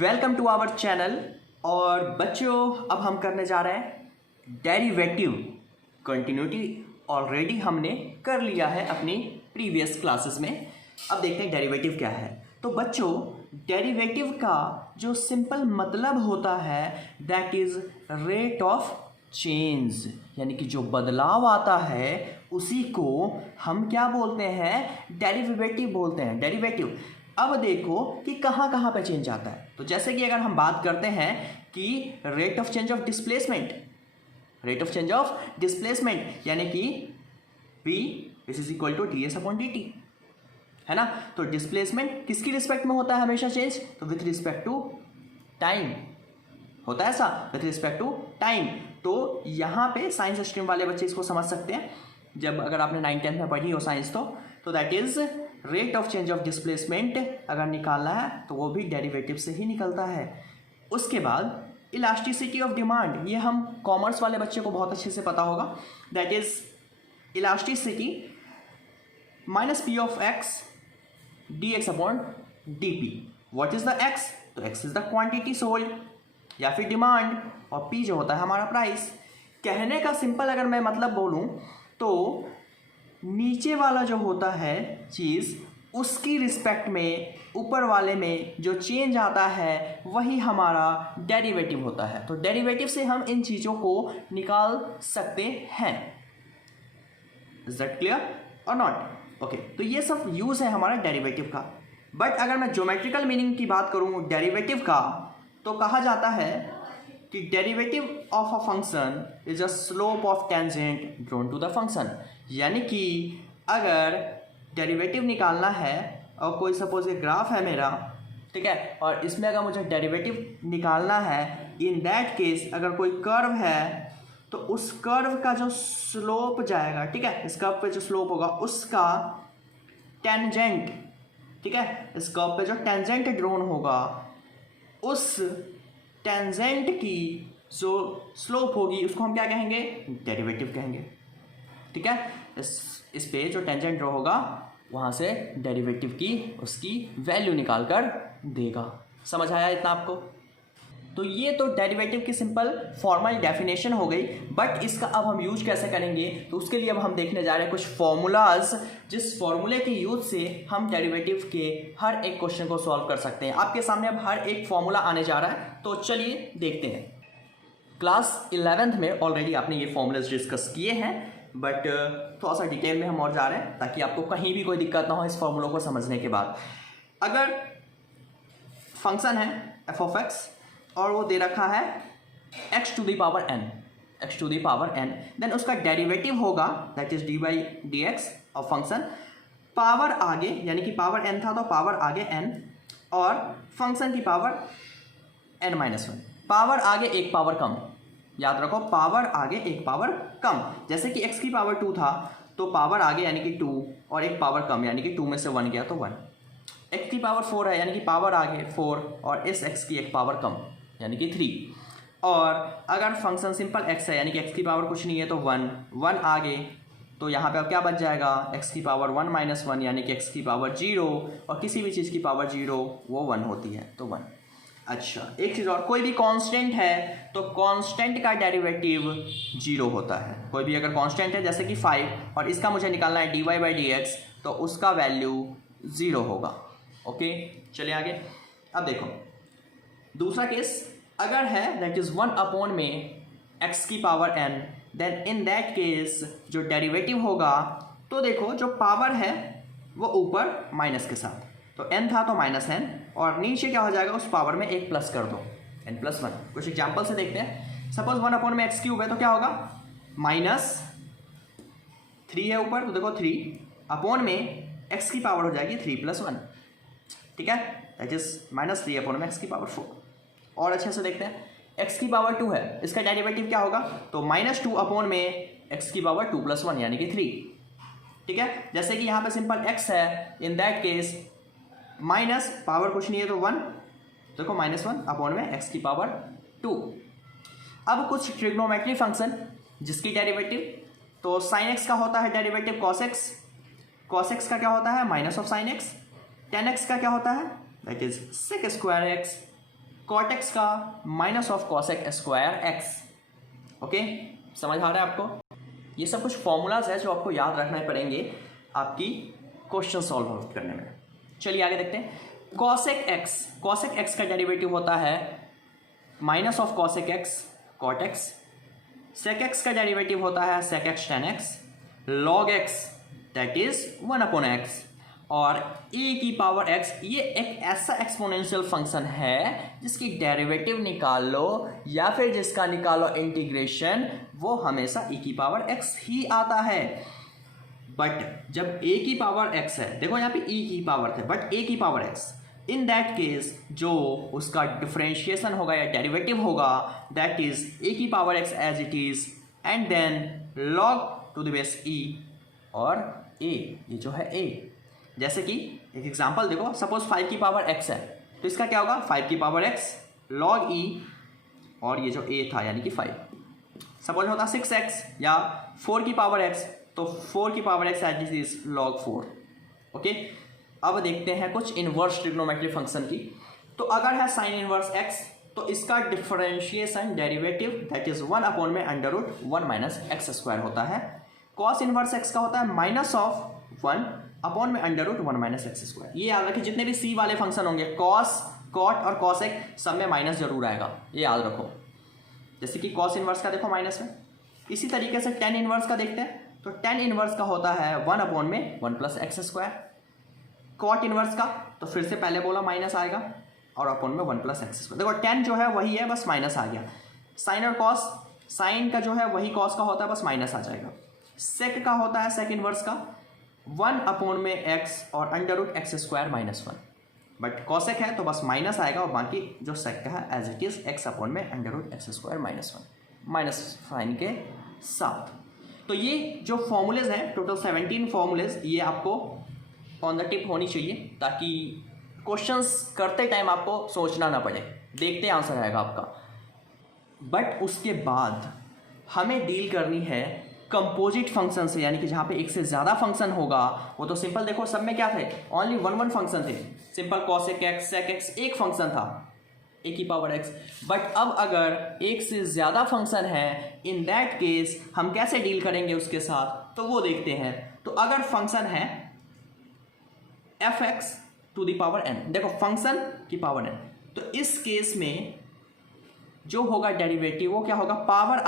Welcome to our channel. और बच्चों अब हम करने जा रहे हैं डेरिवेटिव। कंटिन्यूटी ऑलरेडी हमने कर लिया है अपनी प्रीवियस क्लासेस में। अब देखते हैं डेरिवेटिव क्या है। तो बच्चों डेरिवेटिव का जो सिंपल मतलब होता है that is rate of change, यानी कि जो बदलाव आता है उसी को हम क्या बोलते हैं, डेरिवेटिव बोलते हैं, डेरिवेटिव। अब देखो कि कहाँ कहाँ पे चेंज आता है। तो जैसे कि अगर हम बात करते हैं कि rate of change of displacement, rate of change of displacement यानी कि v is equal to ds upon dt, है ना। तो डिस्प्लेसमेंट किसकी रिस्पेक्ट में होता है हमेशा चेंज, तो विथ रिस्पेक्ट टू टाइम होता है ऐसा, विथ रिस्पेक्ट टू टाइम। तो यहाँ पे साइंस स्ट्रीम वाले बच्चे इसको समझ सकते हैं, जब अगर आपने 9th-10th में पढ़ी हो साइंस तो that is rate of change of displacement अगर निकालना है तो वो भी डेरिवेटिव से ही निकलता है। उसके बाद इलास्टिसिटी ऑफ डिमांड, ये हम कॉमर्स वाले बच्चे को बहुत अच्छे से पता होगा। That is elasticity minus P of X D X upon D P. What is the X, तो X is the quantity sold या फिर डिमांड, और पी जो होता है हमारा प्राइस। कहने का सिंपल अगर मैं मतलब बोलूं तो नीचे वाला जो होता है चीज़ उसकी रिस्पेक्ट में ऊपर वाले में जो चेंज आता है वही हमारा डेरिवेटिव होता है। तो डेरिवेटिव से हम इन चीज़ों को निकाल सकते हैं। इज दैट क्लियर और नॉट? ओके, तो ये सब यूज़ है हमारा डेरिवेटिव का। बट अगर मैं ज्योमेट्रिकल मीनिंग की बात करूँ डेरिवेटिव का, तो कहा जाता है कि derivative of a function is a slope of tangent drawn to the function. यानी कि अगर डेरिवेटिव निकालना है और कोई सपोज ये ग्राफ है मेरा, ठीक है, और इसमें अगर मुझे डेरिवेटिव निकालना है, इन दैट केस अगर कोई कर्व है तो उस कर्व का जो स्लोप जाएगा, ठीक है, इस कर्व पे जो स्लोप होगा उसका टेंजेंट, ठीक है, इस कर्व पे जो टेंजेंट ड्रॉन होगा उस टेंजेंट की जो स्लोप होगी उसको हम क्या कहेंगे, डेरिवेटिव कहेंगे। ठीक है, इस पे जो टेंजेंट ड्रॉ होगा वहाँ से डेरिवेटिव की उसकी वैल्यू निकाल कर देगा। समझ आया इतना आपको? तो ये तो डेरिवेटिव की सिंपल फॉर्मल डेफिनेशन हो गई। बट इसका अब हम यूज कैसे करेंगे, तो उसके लिए अब हम देखने जा रहे हैं कुछ फॉर्मूलाज, जिस फॉर्मूले के यूज से हम डेरिवेटिव के हर एक क्वेश्चन को सॉल्व कर सकते हैं। आपके सामने अब हर एक फॉर्मूला आने जा रहा है, तो चलिए देखते हैं। क्लास 11th में ऑलरेडी आपने ये फॉर्मूलाज डिस्कस किए हैं, बट थोड़ा सा डिटेल में हम और जा रहे हैं ताकि आपको कहीं भी कोई दिक्कत ना हो इस फॉर्मूलों को समझने के बाद। अगर फंक्शन है एफ ऑफ एक्स और वो दे रखा है x to the power n, x to the power n, then उसका डेरिवेटिव होगा that is d by d x of function. Power आगे यानी कि पावर n था तो पावर आगे n, और फंक्शन की power n minus one, power आगे एक पावर कम। याद रखो पावर आगे एक पावर कम। जैसे कि x की पावर 2 था तो पावर आगे यानी कि 2 और एक पावर कम यानी कि 2 में से 1 गया तो 1। x की पावर 4 है यानी कि पावर आगे 4 और इस x की एक पावर कम यानी कि 3। और अगर फंक्शन सिंपल x है यानी कि x की पावर कुछ नहीं है तो 1 आगे, तो यहाँ पे अब क्या बच जाएगा, x की पावर 1 माइनस 1 यानी कि x की पावर 0, और किसी भी चीज़ की पावर 0 वो 1 होती है तो 1। अच्छा, एक चीज़ और, कोई भी कांस्टेंट है तो कांस्टेंट का डेरिवेटिव 0 होता है। कोई भी अगर कांस्टेंट है जैसे कि 5 और इसका मुझे निकालना है dy बाई डी एक्स, तो उसका वैल्यू 0 होगा। ओके, चलिए आगे। अब देखो दूसरा केस अगर है दैट इज 1 अपॉन में x की power n, then in that case जो डेरिवेटिव होगा, तो देखो जो पावर है वो ऊपर माइनस के साथ, तो n था तो माइनस n, और नीचे क्या हो जाएगा उस पावर में एक प्लस कर दो, n प्लस 1। कुछ एग्जाम्पल से देखते हैं। सपोज 1 अपॉन में x क्यूब है तो क्या होगा, माइनस 3 है ऊपर, तो देखो 3 अपॉन में x की पावर हो जाएगी 3 प्लस 1, ठीक है, दैट इज माइनस 3 अपॉन में x की पावर 4। और अच्छे से देखते हैं, x की पावर 2 है, इसका डेरिवेटिव क्या होगा, तो माइनस 2 अपॉन में x की पावर 2 प्लस 1 यानी कि 3। ठीक है, जैसे कि यहाँ पे सिंपल x है, in that case minus power कुछ नहीं है तो 1, देखो माइनस 1 अपॉन में x की पावर 2। अब कुछ ट्रिग्नोमेट्री फंक्शन जिसकी डेरिवेटिव, तो साइन x का होता है derivative cos x, cos x का क्या होता है minus of sine x, tan x का क्या होता है that is sec square X, cot X का minus of cosec square X. Okay, समझ आ रहा है आपको? ये सब कुछ फॉर्मूलाज है जो आपको याद रखना पड़ेंगे आपकी क्वेश्चन सॉल्व करने में। चलिए आगे देखते हैं। कॉसेक एक्स का डेरिवेटिव होता है minus of cosec x cot x. Sec x का डेरिवेटिव होता है sec x tan x. Log x that is 1/x और ए की पावर एक्स ये एक ऐसा एक्सपोनेंशियल फंक्शन है जिसकी डेरिवेटिव निकाल लो या फिर जिसका निकालो इंटीग्रेशन, वो हमेशा ए की पावर एक्स ही आता है। बट जब ए की पावर एक्स है, देखो यहाँ पे ई की पावर थे बट ए की power x, in that case जो उसका डिफरेंशिएशन होगा या डेरिवेटिव होगा दैट इज ए की power X as it is and then log to the base E और ए, ये जो है ए। जैसे कि एक एग्जांपल देखो, सपोज 5 की पावर x है तो इसका क्या होगा 5 की पावर x log e और ये जो a था यानी कि 5। सपोज होता 6x या 4 की पावर x तो 4 की power x as is log 4। ओके, अब देखते हैं कुछ इनवर्स ट्रिग्नोमेट्री फंक्शन की। तो अगर है साइन इनवर्स x तो इसका differentiation derivative that is 1/√1 minus x square होता है। कॉस इनवर्स x का होता है minus of 1/√1 minus x square. ये याद रखिए, जितने भी c वाले फंक्शन होंगे कॉस, कॉट और कॉसेक सब में माइनस जरूर आएगा, ये याद रखो। जैसे कि कॉस इनवर्स का देखो माइनस में। इसी तरीके से टेन इनवर्स का देखते हैं तो टेन इनवर्स का होता है 1/1 plus x square. Cot inverse का तो फिर से पहले बोला माइनस आएगा और अपॉन में 1 प्लस एक्स स्क्वायर। देखो टेन जो है वही है, बस माइनस आ गया। साइन और कॉस, साइन का जो है वही कॉस का होता है, बस माइनस आ जाएगा। सेक का होता है सेक इनवर्स का 1/x और √x square minus 1, but cosec है तो बस माइनस आएगा और बाकी जो सेक का है as it is x/√x square minus 1 minus sine के साथ। तो ये जो फॉर्मूलेज हैं टोटल 17 फॉर्मूलेज, ये आपको ऑन द टिप होनी चाहिए ताकि क्वेश्चंस करते टाइम आपको सोचना ना पड़े, देखते आंसर आएगा आपका। बट उसके बाद हमें डील करनी है कंपोजिट फंक्शन से, यानी कि जहाँ पे एक से ज़्यादा फंक्शन होगा। वो तो सिंपल देखो सब में क्या थे, ओनली वन फंक्शन थे। Simple cosec x sec x एक फंक्शन था ए की पावर एक्स। बट अब अगर एक से ज़्यादा फंक्शन है, इन दैट केस हम कैसे डील करेंगे उसके साथ, तो वो देखते हैं। तो अगर फंक्शन है f x to the power n, देखो फंक्शन की पावर एन, तो इस केस में जो होगा डेरिवेटिव वो क्या होगा, पावर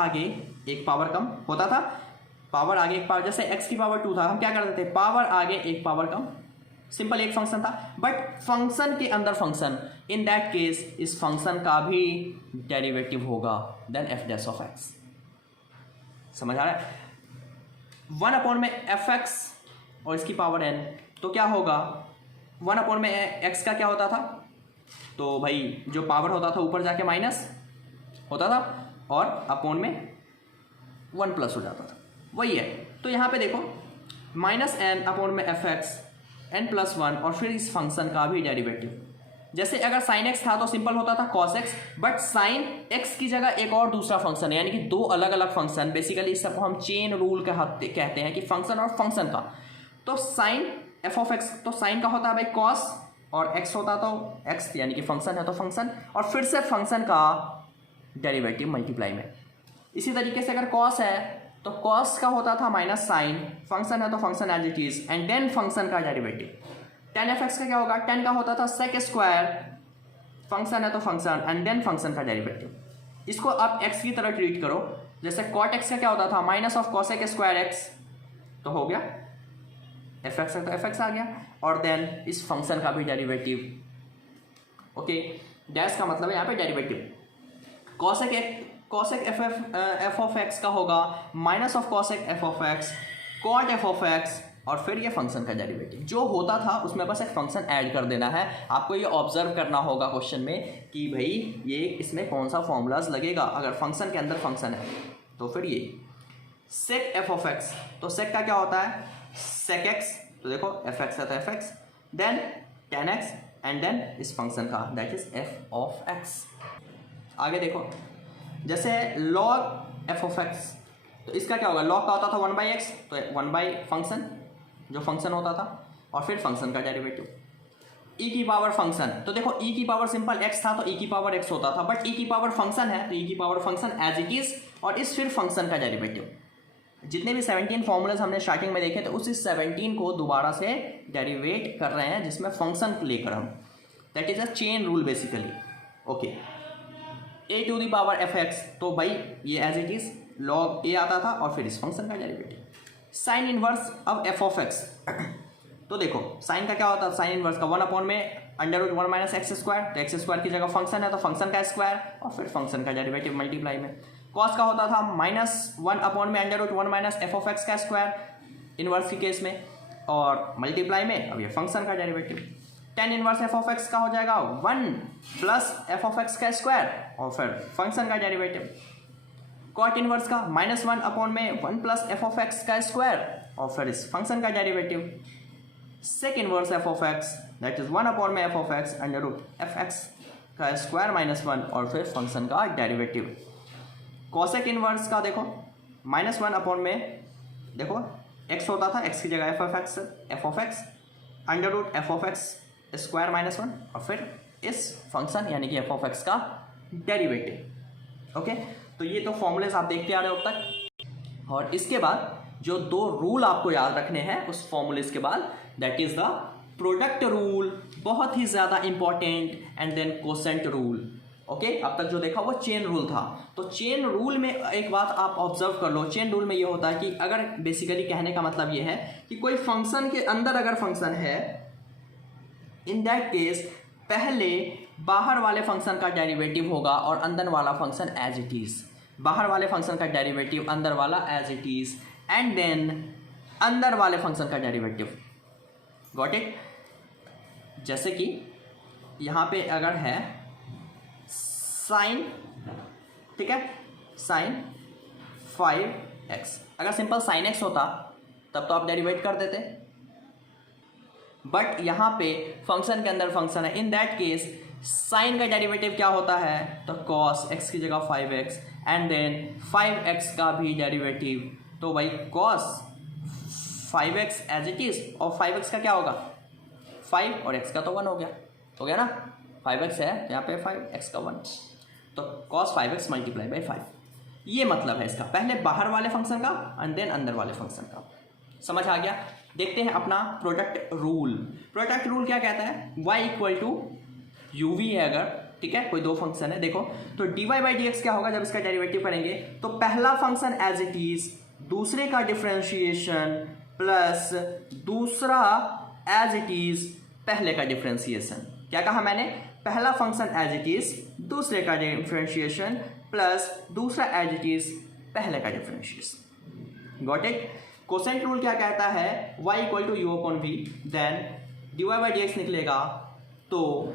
आगे एक पावर कम होता था, पावर आगे एक पावर, जैसे x की पावर 2 था, हम क्या करते थे पावर आगे एक पावर कम, सिंपल एक फंक्शन था। बट फंक्शन के अंदर फंक्शन, इन दैट केस इस फंक्शन का भी डेरिवेटिव होगा then f dash of x. समझ आ रहा है? 1/x और इसकी पावर n, तो क्या होगा 1/x का क्या होता था, तो भाई जो पावर होता था ऊपर जाके माइनस होता था और अपॉन में 1 प्लस हो जाता था, वही है। तो यहाँ पे देखो -n अपॉन में fx n+1 और फिर इस फंक्शन का भी डेरिवेटिव। जैसे अगर sin x था तो सिंपल होता था cos x, but sin x की जगह एक और दूसरा फंक्शन है, यानी कि दो अलग अलग फंक्शन। बेसिकली इस सबको हम चेन रूल कहते हैं कि फंक्शन और फंक्शन का। तो sin f ऑफ x, तो sin का होता है भाई cos और x होता तो x, यानी कि फंक्शन है तो फंक्शन, और फिर से फंक्शन का डेरिवेटिव मल्टीप्लाई में। इसी तरीके से अगर cos है तो cos का होता था माइनस साइन, फंक्शन है तो function as it is, and then function का डेरिवेटिव। tan fx का क्या होगा, tan का होता था sec स्क्वायर, फंक्शन है तो फंक्शन एंड देन फंक्शन का डेरिवेटिव। इसको आप x की तरह ट्रीट करो। जैसे cot x का क्या होता था minus of cosec square x, तो हो गया fx है तो fx आ गया, और देन इस फंक्शन का भी डेरिवेटिव। ओके, डैश का मतलब है यहाँ पे derivative. cosec f of x का होगा minus of cosec f of x, cot f of x, और फिर ये फंक्शन का डेरिवेटिव जो होता था उसमें बस एक फंक्शन ऐड कर देना है। आपको ये ऑब्जर्व करना होगा क्वेश्चन में कि भाई ये इसमें कौन सा फॉर्मूलाज लगेगा। अगर फंक्शन के अंदर फंक्शन है तो फिर ये sec f ऑफ x, तो sec का क्या होता है sec x, तो देखो fx है तो fx, then tan x and then इस फंक्शन का that is f of x। आगे देखो जैसे log f ऑफ x, तो इसका क्या होगा, log का होता था 1/x, तो 1 बाई फंक्शन जो फंक्शन होता था, और फिर फंक्शन का डेरिवेटिव। ई की पावर फंक्शन, तो देखो ई की पावर सिंपल एक्स था तो ई की पावर एक्स होता था, बट ई की पावर फंक्शन है तो ई की power function as it is, और इस फिर फंक्शन का डेरिवेटिव। जितने भी 17 फॉर्मूलाज हमने स्टार्टिंग में देखे तो उस 17 को दोबारा से डेरिवेट कर रहे हैं जिसमें फंक्शन लेकर हम, that is a chain rule basically. Okay, a to the power f x, तो भाई ये as it is log a आता था और फिर इस फंक्शन का डेरिवेटिव। साइन इनवर्स अब एफ ऑफ एक्स, तो देखो साइन का क्या होता है, साइन इनवर्स का 1 में √1 माइनस एक्स स्क्वायर, तो एक्स स्क्वायर की जगह फंक्शन है तो फंक्शन का स्क्वायर और फिर फंक्शन का डेरिवेटिव मल्टीप्लाई में। कॉस का होता था -1 में √1 माइनस एफ ऑफ एक्स का स्क्वायर इनवर्स के केस में, और मल्टीप्लाई में अब ये फंक्शन का derivative. Tan inverse f of x का हो जाएगा 1 प्लस एफ ऑफ एक्स का स्क्वायर और फिर फंक्शन का डेरिवेटिव। कॉट इनवर्स का -1 में 1 प्लस एफ ऑफ एक्स का स्क्वायर और फिर इस फंक्शन का derivative. Sec inverse f of x that is 1 में एफ ऑफ एक्स √f(x) का स्क्वायर -1 और फिर फंक्शन का डेरिवेटिव। कॉसेक इनवर्स का देखो -1 में देखो x होता था, x की जगह f of x √f(x) square -1 और फिर इस फंक्शन यानी कि f ऑफ x का डेरिवेटिव। ओके, तो ये तो फॉर्मूलेज आप देखते आ रहे हो अब तक, और इसके बाद जो दो रूल आपको याद रखने हैं उस फॉर्मूलेज के बाद, that is the product rule, बहुत ही ज़्यादा important, and then quotient rule. Okay, अब तक जो देखा वो चेन रूल था, तो चेन रूल में एक बात आप ऑब्जर्व कर लो, चेन रूल में ये होता है कि अगर बेसिकली कहने का मतलब ये है कि कोई फंक्शन के अंदर अगर फंक्शन है, इन दैट केस पहले बाहर वाले फंक्शन का डेरिवेटिव होगा और अंदर वाला फंक्शन एज इट इज, बाहर वाले फंक्शन का डेरिवेटिव अंदर वाला as it is, and then अंदर वाले फंक्शन का डेरिवेटिव। Got it? जैसे कि यहाँ पे अगर है साइन, ठीक है, साइन 5x, अगर सिंपल साइन x होता तब तो आप डेरिवेट कर देते, बट यहाँ पे फंक्शन के अंदर फंक्शन है, इन दैट केस साइन का डेरिवेटिव क्या होता है, तो cos x की जगह 5x एंड देन 5x का भी डेरिवेटिव, तो भाई cos 5x as it is, और 5x का क्या होगा 5 और x का तो 1 हो गया ना, 5x है यहाँ पे 5x का 1, तो cos 5x मल्टीप्लाई बाई 5, ये मतलब है इसका, पहले बाहर वाले फंक्शन का एंड देन अंदर वाले फंक्शन का। समझ आ गया? देखते हैं अपना प्रोडक्ट रूल। प्रोडक्ट रूल क्या कहता है, y equal to u v है अगर, ठीक है, कोई दो फंक्शन है, देखो तो dy बाई डी एक्स क्या होगा जब इसका डेरिवेटिव करेंगे, तो पहला फंक्शन एज इट इज, दूसरे का डिफ्रेंशिएशन प्लस दूसरा एज इट इज पहले का डिफ्रेंशिएशन। क्या कहा मैंने, पहला फंक्शन एज इट इज, दूसरे का डिफ्रेंशिएशन प्लस दूसरा एज इट इज पहले का differentiation. Got it? Quotient rule क्या कहता है, y equal to u upon v, then dy by d x निकलेगा, तो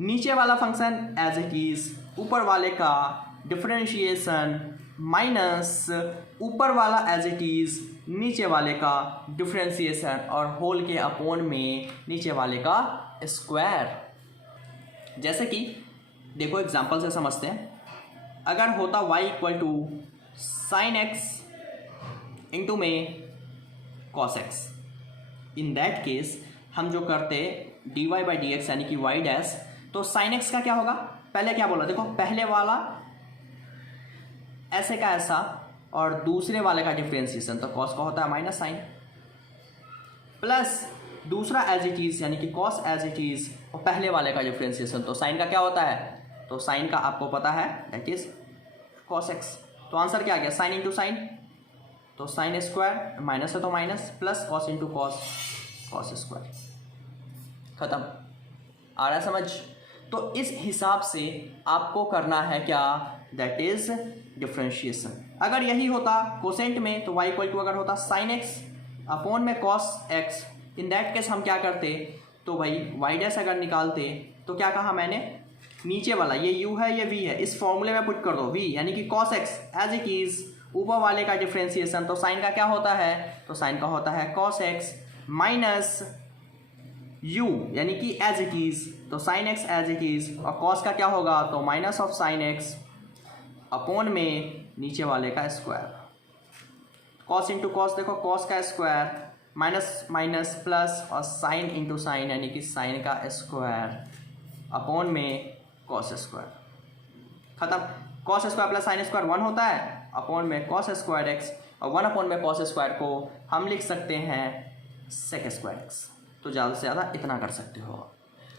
नीचे वाला फंक्शन एज इट इज, ऊपर वाले का डिफ्रेंशिएशन माइनस ऊपर वाला एज इट इज, नीचे वाले का डिफ्रेंशिएशन और होल के अपोन में नीचे वाले का स्क्वायर। जैसे कि देखो एग्जांपल से समझते हैं, अगर होता y equal to sine X into में cos X, in that case हम जो करते dy बाई डी एक्स यानी कि y डैश, तो साइन एक्स का क्या होगा, पहले क्या बोला देखो, पहले वाला ऐसे का ऐसा और दूसरे वाले का डिफ्रेंशिएशन, तो कॉस का होता है माइनस साइन, प्लस दूसरा एज इट इज यानी कि कॉस एज इट इज और पहले वाले का डिफ्रेंशिएशन, तो साइन का क्या होता है, तो साइन का आपको पता है दैट इज कॉस एक्स। तो आंसर क्या आ गया, साइन इंटू साइन, तो साइन स्क्वायर, माइनस है तो minus, plus cos into cos, cos square, खत्म। आ रहा है समझ? तो इस हिसाब से आपको करना है क्या, दैट इज डिफ्रेंशिएशन। अगर यही होता कोसेंट में, तो y इक्वल टू अगर होता साइन एक्स अपॉन में cos X, in that case हम क्या करते, तो भाई y डैश अगर निकालते, तो क्या कहा मैंने, नीचे वाला ये u है ये v है, इस फॉर्मूले में पुट कर दो v यानी कि cos x as it is, ऊपर वाले का डिफ्रेंशिएशन, तो साइन का क्या होता है, तो साइन का होता है cos x माइनस u यानी कि एज इट इज, तो sine x as it is, और cos का क्या होगा, तो minus of sine x upon में नीचे वाले का स्क्वायर, cos इंटू कॉस, देखो cos का स्क्वायर माइनस माइनस प्लस और साइन इंटू साइन यानी कि साइन का स्क्वायर अपॉन में कॉस स्क्वायर, खत्म। Cos square plus sine square 1 होता है, अपॉन में कॉस स्क्वायर एक्स, और 1 अपॉन में कॉस स्क्वायर को हम लिख सकते हैं सेक स्क्वायर एक्स। तो ज़्यादा से ज़्यादा इतना कर सकते हो।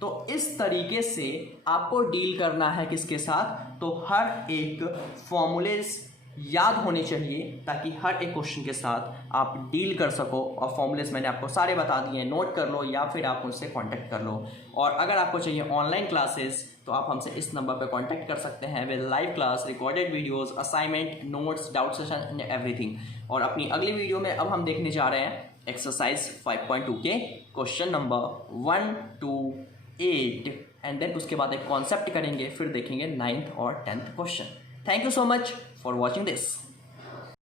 तो इस तरीके से आपको डील करना है किसके साथ, तो हर एक फॉर्मूलेज याद होने चाहिए ताकि हर एक क्वेश्चन के साथ आप डील कर सको। और फॉर्मूलेज मैंने आपको सारे बता दिए, नोट कर लो या फिर आप मुझसे कांटेक्ट कर लो। और अगर आपको चाहिए ऑनलाइन क्लासेस तो आप हमसे इस नंबर पर कांटेक्ट कर सकते हैं with live class, recorded videos, assignment, notes, doubt session and everything. और अपनी अगली वीडियो में अब हम देखने जा रहे हैं एक्सरसाइज 5.2 के question number 1 to 8 and then उसके बाद एक कॉन्सेप्ट करेंगे, फिर देखेंगे 9th और 10th question. Thank you so much for watching this.